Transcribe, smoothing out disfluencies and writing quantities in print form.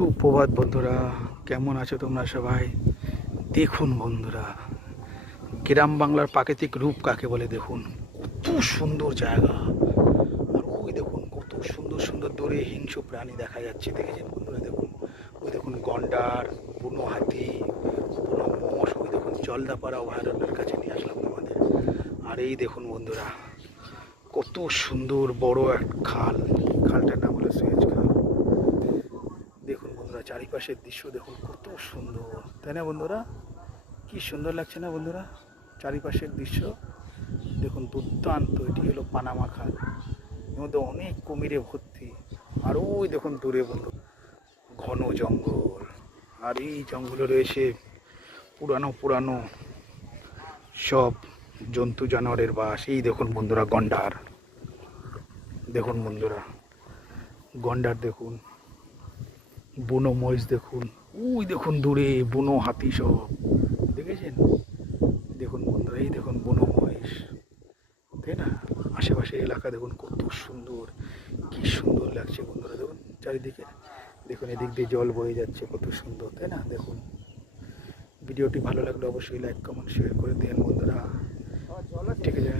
সুপ্রভাত বন্ধুরা, কেমন আছো তোমরা সবাই? দেখুন বন্ধুরা, গ্রাম বাংলার প্রাকৃতিক রূপ কাকে বলে দেখুন। কত সুন্দর জায়গা। আর ওই দেখুন কত সুন্দর সুন্দর দূরে হিংস্র প্রাণী দেখা যাচ্ছে, দেখেছেন বন্ধুরা? দেখুন, ওই দেখুন গন্ডার, বুনো হাতি, বুনো মোষ। ওই দেখুন জলদাপাড়া অভয়ারণ্যের কাছে নিয়ে আসলাম তোমাদের। আর এই দেখুন বন্ধুরা, কত সুন্দর বড় এক খাল। খালটার নাম হলো সুয়েজ খাল। দেখুন বন্ধুরা, চারিপাশের দৃশ্য দেখুন কত সুন্দর, তাই না বন্ধুরা? কি সুন্দর লাগছে না বন্ধুরা? চারিপাশের দৃশ্য দেখুন দুর্দান্ত। এটি হলো পানামা খাল, এর মধ্যে অনেক কুমিরে ভর্তি। আর ওই দেখুন দূরে বন্ধু ঘন জঙ্গল। আর এই জঙ্গলে রয়েছে পুরানো পুরানো সব জন্তু জানোয়ারের বাস। এই দেখুন বন্ধুরা গন্ডার, দেখুন বন্ধুরা গন্ডার দেখুন, বুনো মহিষ দেখুন, ওই দেখুন দূরে বুনো হাতি সব, দেখেছেন? দেখুন বন্ধুরা, এই দেখুন বুনো মহিষ, তাই না? আশেপাশে এলাকা দেখুন কত সুন্দর, কি সুন্দর লাগছে বন্ধুরা। দেখুন চারিদিকে, দেখুন এদিক দিয়ে জল বয়ে যাচ্ছে, কত সুন্দর, তাই না? দেখুন, ভিডিওটি ভালো লাগলে অবশ্যই লাইক কমেন্ট শেয়ার করে দেন বন্ধুরা, ঠিক আছে?